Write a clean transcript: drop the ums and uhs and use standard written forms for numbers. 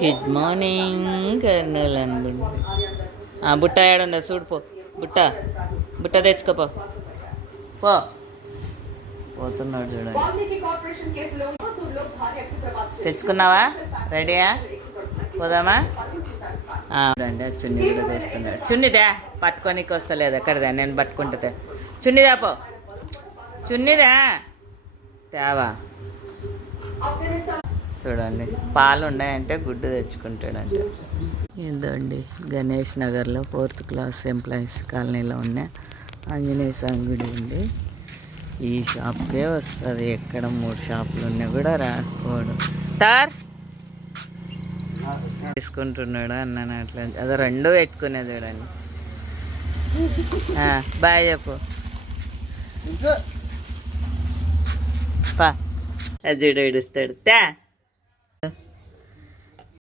Good morning Kurnool అనుకుంటు బుట్ట ఏడుందా చూడు పో బుట్ట బుట్ట తెచ్చుకోపో పో పోతున్నాడు చూడండి. తెచ్చుకున్నావా? రెడీయా? పోదామా? చూడండి చున్నీ కూడా తెస్తున్నాడు. చున్నీదా పట్టుకోనికి వస్తలేదు. ఎక్కడదా? నేను పట్టుకుంటుందా? చున్నీదా పో, చున్నీదా తేవా. చూడండి పాలు ఉన్నాయంటే గుడ్డు తెచ్చుకుంటాడంటే. ఏందండి గణేష్ నగర్లో 4th క్లాస్ ఎంప్లాయీస్ కాలనీలో ఉన్న ఆంజనేయ స్వామి గుడి ఉంది. ఈ షాప్కే వస్తుంది. ఎక్కడ 3 షాపులు ఉన్నాయి కూడా రాకపోవడం. తార్ తీసుకుంటున్నాడు అన్నాను అట్లా. అదో 2 పెట్టుకునే చూడండి. బాయ్ చెప్పు పా. అజుడు ఇడుస్తాడు తా.